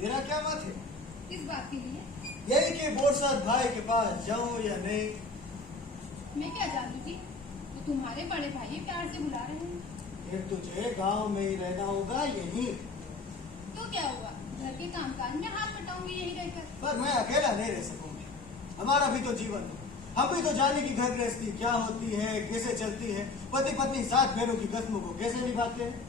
तेरा क्या मत है? किस बात के लिए? यही कि बोरसाद भाई के पास जाऊं या नहीं? मैं क्या जानू जी, तो तुम्हारे बड़े भाई प्यार से बुला रहे हैं। फिर तुझे गांव में ही रहना होगा यही। तो क्या हुआ, घर के कामकाज में हाथ बटाऊंगी यही रहकर। पर मैं अकेला नहीं रह सकूंगी, हमारा भी तो जीवन है। हम भी तो जाने की घर गृहस्थी क्या होती है, कैसे चलती है, पति पत्नी साथ बहनों की कस्मों को कैसे निभाते हैं।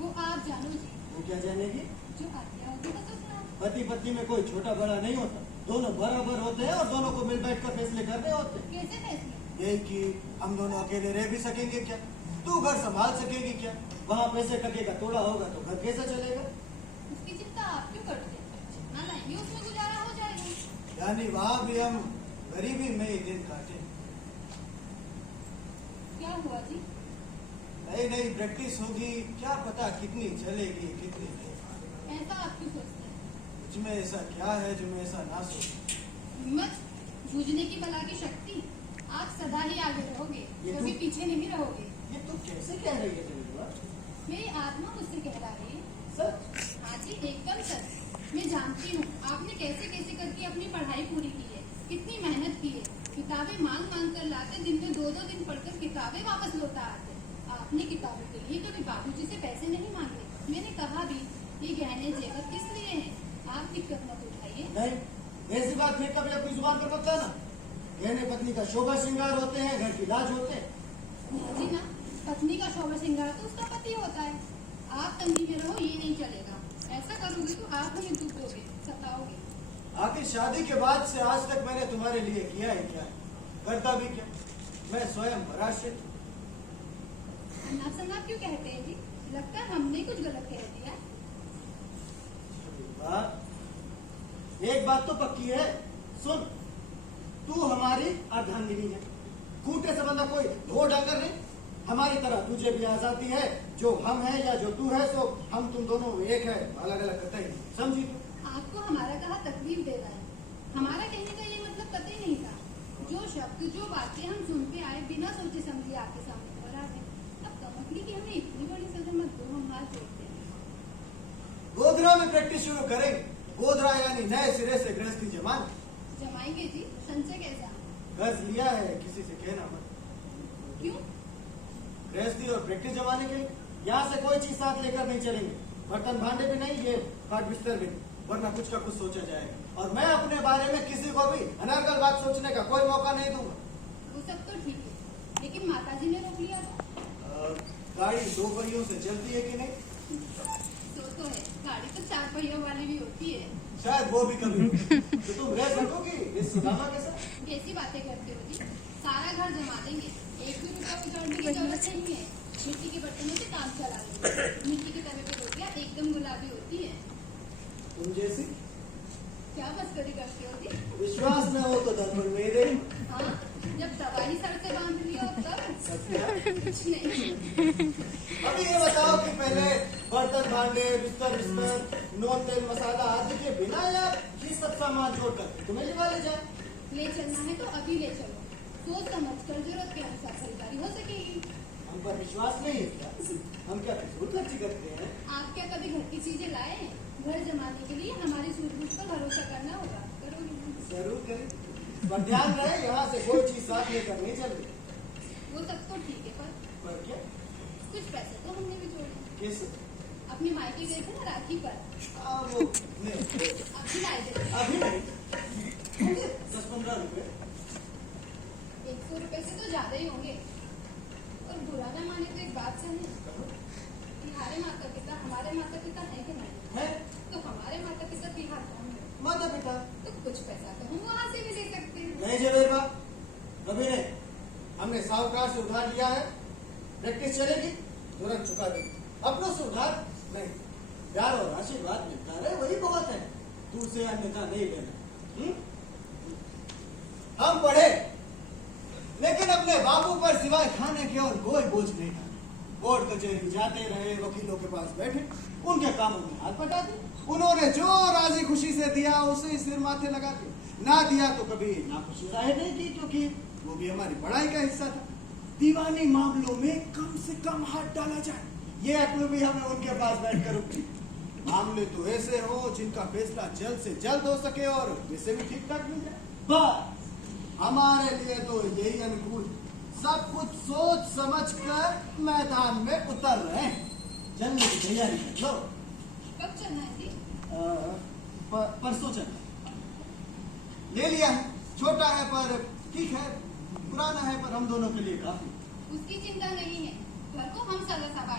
वो आप जानो जी, वो क्या जानेगी? जो आज्ञा होती है तो सुना। पति पत्नी में कोई छोटा बड़ा नहीं होता, दोनों बराबर होते हैं और दोनों को मिल बैठ कर फैसले करने होते हैं। कैसे फैसले? यही कि हम दोनों अकेले रह भी सकेंगे क्या, तू घर संभाल सकेगी क्या, वहाँ पैसे टके का तोड़ा होगा तो घर कैसे चलेगा। उसकी चिंता आप क्यों करते हैं? जितना लाएंगे उसमें गुजारा हो जाएगा। यानी वहाँ भी हम गरीबी में ही दिन काटे। क्या हुआ जी? नई नई प्रैक्टिस होगी, क्या पता कितनी चलेगी कितनी नहीं। ऐसा आप क्यों सोचते हैं? मुझमें ऐसा क्या है जो मैं ऐसा ना सोचूं? हिम्मत, जूझने की बला की शक्ति। आप सदा ही आगे रहोगे, कभी पीछे नहीं रहोगे। ये तू कैसे कह रही है जलीला? मेरी आत्मा मुझसे कह रही है। सच? हाँ जी, एकदम सच। मैं जानती हूँ आपने कैसे कैसे करके अपनी पढ़ाई पूरी की है, कितनी मेहनत की है। किताबें मांग मांग कर लाते, दिन में 2-2 दिन पढ़कर किताबें वापस लौटा आते। आपने किताबों के लिए कभी बाबूजी से पैसे नहीं मांगे। मैंने कहा भी, ये गहने जेवर किस लिए हैं? आप दिक्कत मत उठाइए। नहीं, ऐसी बात फिर कभी अपनी जुबान पर मत लाना। गहने पत्नी का शोभा श्रृंगार होते हैं, घर की लाज होते हैं। जी ना, पत्नी का शोभा श्रृंगार तो उसका पति होता है। आप तंगी में रहो, ये नहीं चलेगा। ऐसा करोगे तो आप हमें दुख दोगे, सताओगे। आखिर शादी के बाद से आज तक मैंने तुम्हारे लिए किया है क्या, करता भी क्या? मैं स्वयं पराश्रित। अनाप शनाप क्यों कहते हैं जी? लगता है हमने कुछ गलत कह दिया। एक बात तो पक्की है, सुन, तू हमारी अर्धांगिनी है। खूंटे से बंधा कोई ढो डाकर नहीं। हमारी तरह तुझे भी आजादी है, जो हम हैं या जो तू है, सो हम तुम दोनों एक है, अलग अलग कतई नहीं, समझी तू? आपको हमारा कहा तकलीफ दे रहा है। हमारा कहने का ये मतलब कतई नहीं था। जो शब्द, जो बातें हम सुनते आए, बिना सोचे समझे आपके सामने दोहरा है। अब कमकड़ी की हमें इतनी बड़ी सजा मत दो, हम हाथ जोड़ते हैं। गोधरा में प्रैक्टिस शुरू करेंगे। गोधरा यानी नए सिरे से गृहस्थी जमान। जमाएंगे जी, संचय कैसा? कर्ज लिया है, किसी से कहना मत। क्यों? गृहस्थी और प्रैक्टिस जमाने के लिए। यहाँ से कोई चीज साथ लेकर नहीं चलेंगे, बर्तन भांडे भी नहीं, ये खाट बिस्तर भी नहीं, वरना कुछ का कुछ सोचा जाएगा। और मैं अपने बारे में किसी को भी अनर्गल बात सोचने का कोई मौका नहीं दूंगा। वो सब तो ठीक है, लेकिन माताजी ने रोक लिया तो? गाड़ी 2 पहियों से चलती है कि नहीं? तो है, गाड़ी तो 4 पहियों वाली भी होती है। शायद वो भी कभी तो तुम रह सकोगी इस सुदामा के साथ? कैसी बातें करते हो जी? सारा घर जमा देंगे, एक भी रुपया उजाड़ने की जरूरत नहीं है। मिट्टी के बर्तनों से काम चला लेंगे। मिट्टी के तवे पे रोटियां एकदम गुलाबी होती है। तुम जैसी? क्या मस्करी करते हो जी? विश्वास न हो तो दर्पण मेरे। हाँ, जब दवाई सर से बांध लिया तब कुछ नहीं। अभी ये बताओ कि पहले बर्तन भांडे, बिस्तर बिस्तर, नून तेल मसाला आदि के बिना या ये सब सामान छोड़कर तुम्हें लिवा ले जाए? ले चलना है तो अभी ले चलो, सोच समझ कर जरूरत के अनुसार खरीदारी हो सकेगी। हम पर विश्वास नहीं है क्या? हम क्या फिजूल खर्ची करते हैं? आप क्या कभी घर की चीजें लाए? घर जमाने के लिए हमारी सूझबूझ पर भरोसा करना होगा, करोगे? जरूर करें, पर ध्यान रहे यहाँ से कोई चीज साथ लेकर नहीं चल रही। वो सब तो ठीक है, पर क्या? कुछ पैसे तो हमने भी जोड़े। कैसे? अपनी मायके गए थे ना राखी पर, वो नहीं, अभी लाए थे। अभी नहीं, 10-15 रुपए। 100 रुपए से तो ज्यादा ही होंगे। और बुरा ना माने तो एक बात सही, तुम्हारे माता पिता हमारे माता पिता है कि नहीं? है तो हमारे माता पिता बिहार कौन है? माता पिता। तो कुछ पैसा तो हम वहाँ से भी ले सकते हैं। नहीं जबेर बा, कभी नहीं। हमने साहूकार से उधार लिया है, प्रैक्टिस चलेगी तुरंत चुका देंगे। अपनों से उधार नहीं, प्यार और आशीर्वाद मिलता रहे वही बहुत है, दूसरे अन्यथा नहीं लेना। हम पढ़े लेकिन अपने बाबू पर सिवाय खाने के और कोई बोझ नहीं था। कोर्ट कचहरी जाते रहे, वकीलों के पास बैठे, उनके कामों में हाथ बटा दिए। उन्होंने जो राजी खुशी से दिया उसे ही सिर माथे लगा के, ना दिया तो कभी नाखुशी जाहिर नहीं की, क्योंकि वो भी हमारी पढ़ाई का हिस्सा था। दीवानी मामलों में कम से कम हाथ डाला जाए, ये अक्ल भी हमें उनके पास बैठकर उपजी। मामले तो ऐसे हो जिनका फैसला जल्द से जल्द हो सके और वैसे भी ठीक ठाक मिल जाए। बस हमारे लिए तो यही अनुकूल, सब कुछ सोच समझ कर मैदान में उतर रहे हैं। चलने की तैयारी कर लो। कब चलना है जी? परसों चलना ले लिया है, छोटा है पर ठीक है, पुराना है पर हम दोनों के लिए काफी। उसकी चिंता नहीं है, घर को हम सारा संभाल